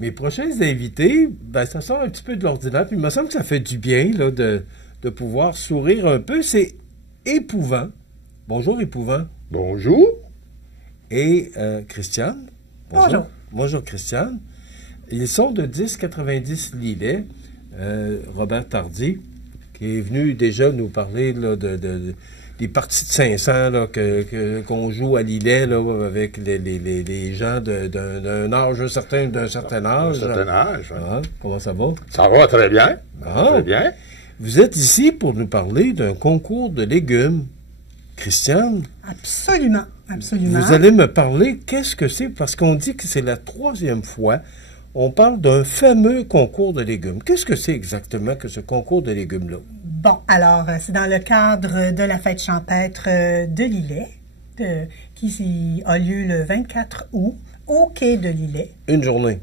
mes prochains invités, ben, ça sort un petit peu de l'ordinaire, puis il me semble que ça fait du bien là, de pouvoir sourire un peu. C'est Épouvant. Bonjour, Épouvant. Bonjour. Et Christiane. Bonjour. Bonjour, Christiane. Ils sont de 1090 Lillet. Robert Tardy, qui est venu déjà nous parler là, des parties de 500 là, qu'on joue à Lillet là, avec les gens d'un âge d'un certain âge. Un certain âge. Oui. Ah, comment ça va? Ça va très bien. Ah. Très bien. Vous êtes ici pour nous parler d'un concours de légumes. Christiane? Absolument, absolument. Vous allez me parler, qu'est-ce que c'est? Parce qu'on dit que c'est la 3e fois. On parle d'un fameux concours de légumes. Qu'est-ce que c'est exactement que ce concours de légumes-là? Bon, alors, c'est dans le cadre de la fête champêtre de Lillet, qui a lieu le 24 août au quai de Lillet. Une journée.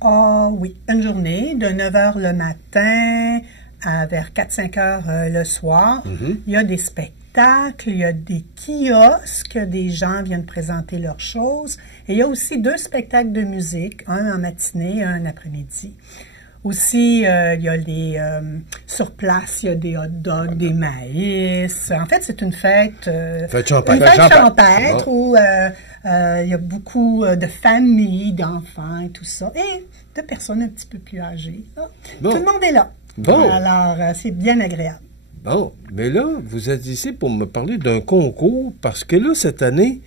Ah oui, une journée de 9 h le matin à vers 4-5 h le soir. Il y a des spectacles, il y a des kiosques, des gens viennent présenter leurs choses. Et il y a aussi 2 spectacles de musique, un en matinée, un en après-midi. Aussi, il y a sur place, il y a des hot dogs, des maïs. En fait, c'est une fête, champêtre. Une fête champêtre où il y a beaucoup de familles, d'enfants et tout ça. Et de personnes un petit peu plus âgées. Bon. Tout le monde est là. Bon. Alors, c'est bien agréable. Bon, mais là, vous êtes ici pour me parler d'un concours, parce que là, cette année,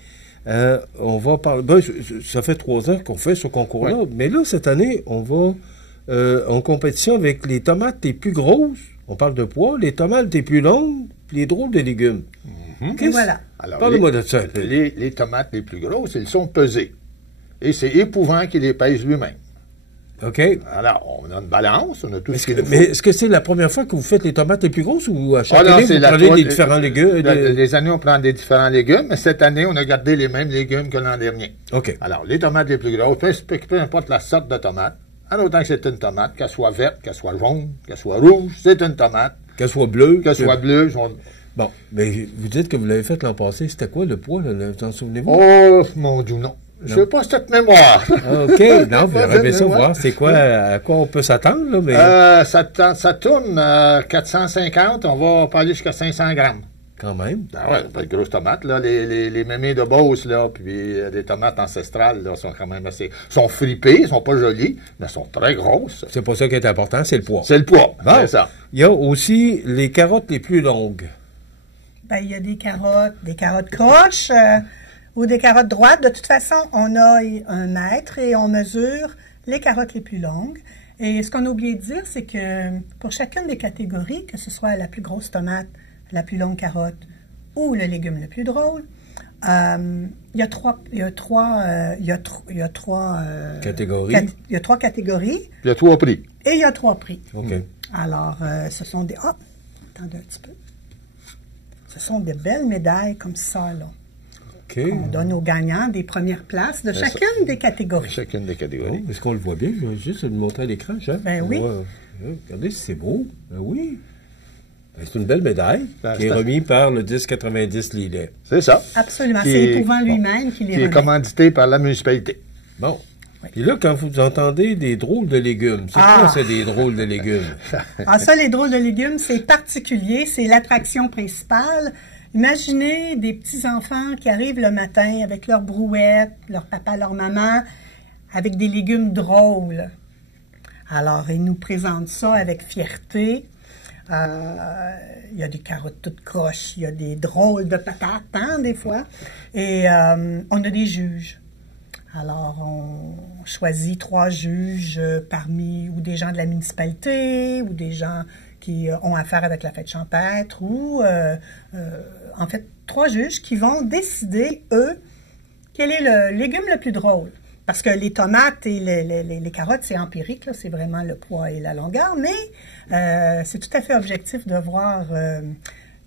on va parler... Ben, ça fait 3 ans qu'on fait ce concours-là, oui. Mais là, cette année, on va en compétition avec les tomates les plus grosses, on parle de poids, les tomates les plus longues, puis les drôles de légumes. Et voilà. Parlez-moi de ça. Les tomates les plus grosses, elles sont pesées. Et c'est Épouvant qui les pèse lui-même. OK. Alors, on a une balance, on a tout ce qu'il nous faut. Mais est-ce que c'est la première fois que vous faites les tomates les plus grosses ou à chaque année, vous prenez des différents légumes? Les années, on prend des différents légumes, mais cette année, on a gardé les mêmes légumes que l'an dernier. OK. Alors, les tomates les plus grosses, peu importe la sorte de tomate, en autant que c'est une tomate, qu'elle soit verte, qu'elle soit jaune, qu'elle soit rouge, c'est une tomate. Qu'elle soit bleue. Qu'elle soit bleue, jaune. Bon, mais vous dites que vous l'avez fait l'an passé. C'était quoi le poids, là? Vous en souvenez-vous? Oh, mon Dieu, non. Je n'ai pas cette mémoire. OK. Non, vous aimez ça voir. C'est quoi, à quoi on peut s'attendre, là? Mais... ça tourne 450. On va aller jusqu'à 500 grammes. Quand même. Ah ouais, pas de grosses tomates, là. Les mémés de Beauce, là, puis les tomates ancestrales, là, sont quand même assez... sont fripées, sont pas jolies, mais sont très grosses. C'est pas ça qui est important, c'est le poids. C'est le poids, bon. C'est ça. Il y a aussi les carottes les plus longues. Ben, il y a des carottes croches, ou des carottes droites. De toute façon, on a 1 mètre et on mesure les carottes les plus longues. Et ce qu'on a oublié de dire, c'est que pour chacune des catégories, que ce soit la plus grosse tomate, la plus longue carotte ou le légume le plus drôle, il y a trois catégories. Il y a 3 catégories. Il y a 3 prix. Et il y a 3 prix. OK. Alors, ce sont des... Ah, attendez un petit peu. Ce sont des belles médailles comme ça, là. OK. On donne aux gagnants des premières places de chacune des catégories. Chacune des catégories. Oh, est-ce qu'on le voit bien? Je vais juste le montrer à l'écran, Jean. Ben oui. Regardez si c'est beau. Ben oui. Ben, c'est une belle médaille qui est remise par le 1090 Lillet. C'est ça. Absolument. C'est Épouvant lui-même qui les remet. Qui est commandité par la municipalité. Bon. Oui. Puis là, quand vous entendez des drôles de légumes, c'est quoi ça, des drôles de légumes? Ça, les drôles de légumes, c'est particulier. C'est l'attraction principale. Imaginez des petits-enfants qui arrivent le matin avec leur brouette, leur papa, leur maman, avec des légumes drôles. Alors, ils nous présentent ça avec fierté. Il y a des carottes toutes croches, il y a des drôles de patates, hein, des fois. Et on a des juges. Alors, on choisit 3 juges parmi ou des gens de la municipalité ou des gens qui ont affaire avec la fête champêtre ou, en fait, 3 juges qui vont décider, eux, quel est le légume le plus drôle. Parce que les tomates et les carottes, c'est empirique, là, c'est vraiment le poids et la longueur, mais c'est tout à fait objectif de voir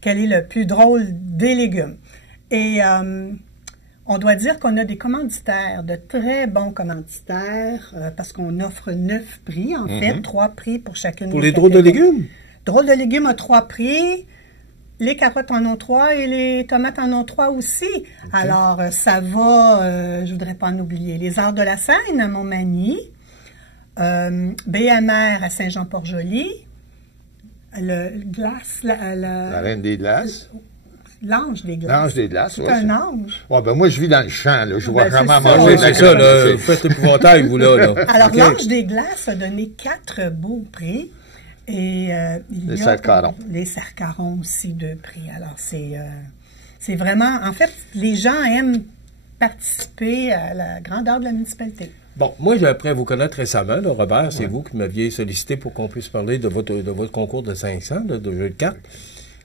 quel est le plus drôle des légumes. Et on doit dire qu'on a des commanditaires, de très bons commanditaires, parce qu'on offre 9 prix, en fait, 3 prix pour chacune pour des drôles de légumes? Drôles de légumes a 3 prix. Les carottes en ont 3 et les tomates en ont 3 aussi. Okay. Alors, ça va, je voudrais pas en oublier, les Arts de la Seine à Montmagny, BMR à Saint-Jean-Port-Joli, le glace, La Reine des Glaces. l'ange des glaces. L'ange des Glaces, C'est ouais, un ange. Ouais, ben moi, je vis dans le champ, là. Je vois Ben, vraiment c'est ça. manger. Oui, c'est ça, là. Vous faites l'épouvantail, vous, là. Alors, OK. l'ange des glaces a donné 4 beaux prix. Et il Les y a Sarcarons. les Sarcarons aussi 2 prix. Alors, c'est vraiment... En fait, les gens aiment participer à la grandeur de la municipalité. Bon, moi, j'ai appris à vous connaître récemment, là, Robert. C'est vous qui m'aviez sollicité pour qu'on puisse parler de votre concours de 500, là, de jeu de cartes.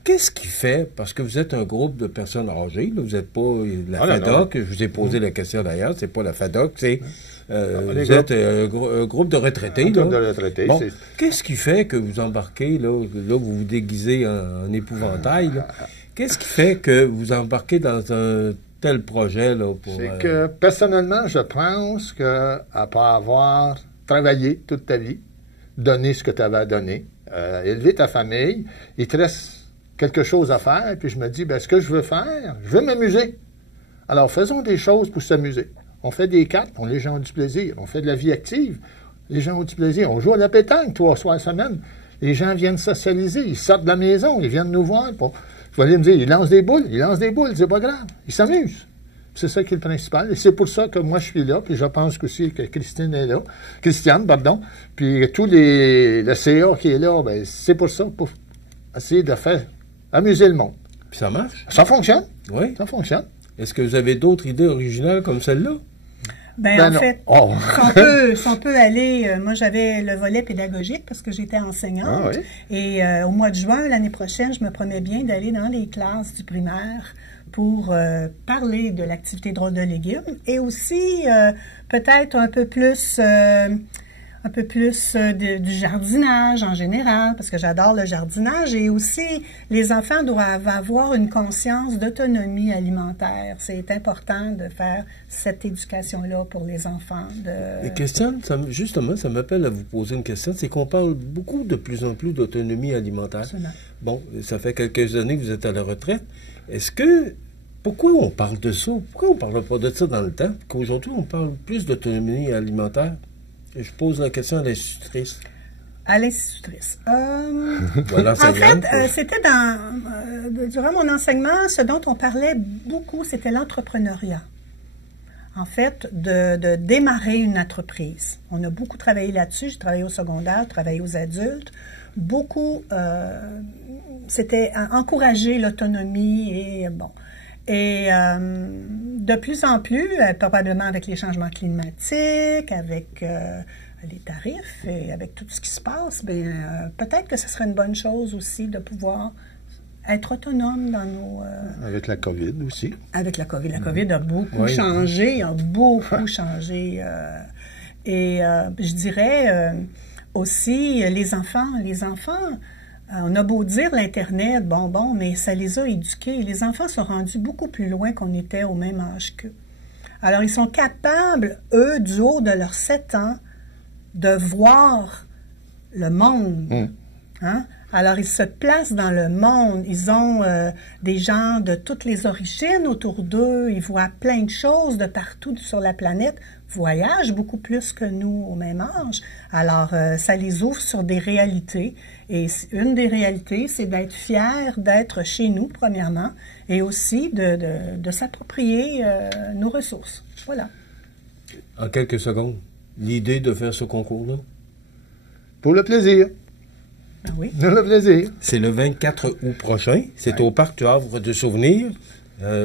Qu'est-ce qui fait, parce que vous êtes un groupe de personnes âgées, là, vous n'êtes pas la Ah, non, FADOC, je vous ai posé la question d'ailleurs, c'est pas la FADOC, c'est les vous êtes un groupe de retraités. Un groupe là. de retraités, Bon, c'est- qu'est-ce qui fait que vous embarquez, là vous vous déguisez en épouvantail, là. Qu'est-ce qui fait que vous embarquez dans un tel projet, là, pour... C'est que, personnellement, je pense que après avoir travaillé toute ta vie, donné ce que tu avais à donner, élevé ta famille, il te reste quelque chose à faire, puis je me dis, ben, ce que je veux faire, je veux m'amuser. Alors, faisons des choses pour s'amuser. On fait des cartes, les gens ont du plaisir. On fait de la vie active, les gens ont du plaisir. On joue à la pétanque 3 soirs semaine. Les gens viennent socialiser, ils sortent de la maison, ils viennent nous voir. Je vais aller me dire, ils lancent des boules, c'est pas grave. Ils s'amusent. C'est ça qui est le principal. Et c'est pour ça que moi, je suis là, puis je pense aussi que Christiane, puis tous le CA qui est là, ben, c'est pour ça, pour essayer de faire amuser le monde. Puis ça marche? Ça fonctionne. Oui. Ça fonctionne. Est-ce que vous avez d'autres idées originales comme celle-là? Ben, Ben en non. fait, Oh. si on peut aller... moi, j'avais le volet pédagogique parce que j'étais enseignante. Ah oui. Et au mois de juin, l'année prochaine, je me promets bien d'aller dans les classes du primaire pour parler de l'activité drôle de légumes et aussi peut-être un peu plus du jardinage en général, parce que j'adore le jardinage, et aussi les enfants doivent avoir une conscience d'autonomie alimentaire. C'est important de faire cette éducation-là pour les enfants. Et Christiane, justement, ça m'appelle à vous poser une question, c'est qu'on parle beaucoup de plus en plus d'autonomie alimentaire. Absolument. Bon, ça fait quelques années que vous êtes à la retraite. Pourquoi on parle de ça? Pourquoi on ne parle pas de ça dans le temps? Qu'aujourd'hui, on parle plus d'autonomie alimentaire? Et je pose la question à l'institutrice. À l'institutrice. Voilà, En fait, c'était durant mon enseignement, ce dont on parlait beaucoup, c'était l'entrepreneuriat. En fait, de démarrer une entreprise. On a beaucoup travaillé là-dessus. J'ai travaillé au secondaire, travaillé aux adultes. Beaucoup, c'était encourager l'autonomie et bon. Et de plus en plus, probablement avec les changements climatiques, avec les tarifs et avec tout ce qui se passe, peut-être que ce serait une bonne chose aussi de pouvoir être autonome dans nos... Avec la COVID aussi. Avec la COVID. La COVID a beaucoup changé, changé. Et je dirais aussi, les enfants, on a beau dire l'Internet, bon, mais ça les a éduqués. Les enfants sont rendus beaucoup plus loin qu'on était au même âge qu'eux. Alors, ils sont capables, eux, du haut de leurs 7 ans, de voir le monde. Hein? Alors, ils se placent dans le monde. Ils ont des gens de toutes les origines autour d'eux. Ils voient plein de choses de partout sur la planète. Voyagent beaucoup plus que nous au même âge. Alors, ça les ouvre sur des réalités. Et une des réalités, c'est d'être fier d'être chez nous, premièrement, et aussi de s'approprier nos ressources. Voilà. En quelques secondes, l'idée de faire ce concours-là? Pour le plaisir. Ah oui. Pour le plaisir. C'est le 24 août prochain. C'est au Parc du Havre de Souvenirs,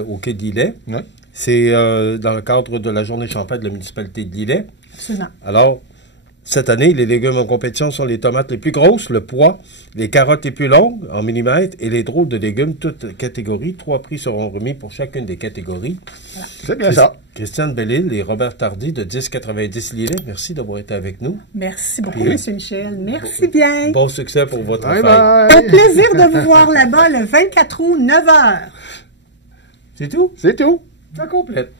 au Quai de Lillet. Oui. C'est dans le cadre de la journée champêtre de la municipalité de Lillet. Absolument. Alors, cette année, les légumes en compétition sont les tomates les plus grosses, le pois, les carottes les plus longues, en millimètres, et les drôles de légumes, toutes catégories. 3 prix seront remis pour chacune des catégories. Voilà. C'est bien ça. Christiane Bellil et Robert Tardy de 1090 Lillet, merci d'avoir été avec nous. Merci beaucoup, Puis, M. Michel. Merci bien. Bon succès pour votre Bye fête. bye. Au plaisir de vous voir là-bas le 24 août, 9h. C'est tout? C'est tout. Ça complète.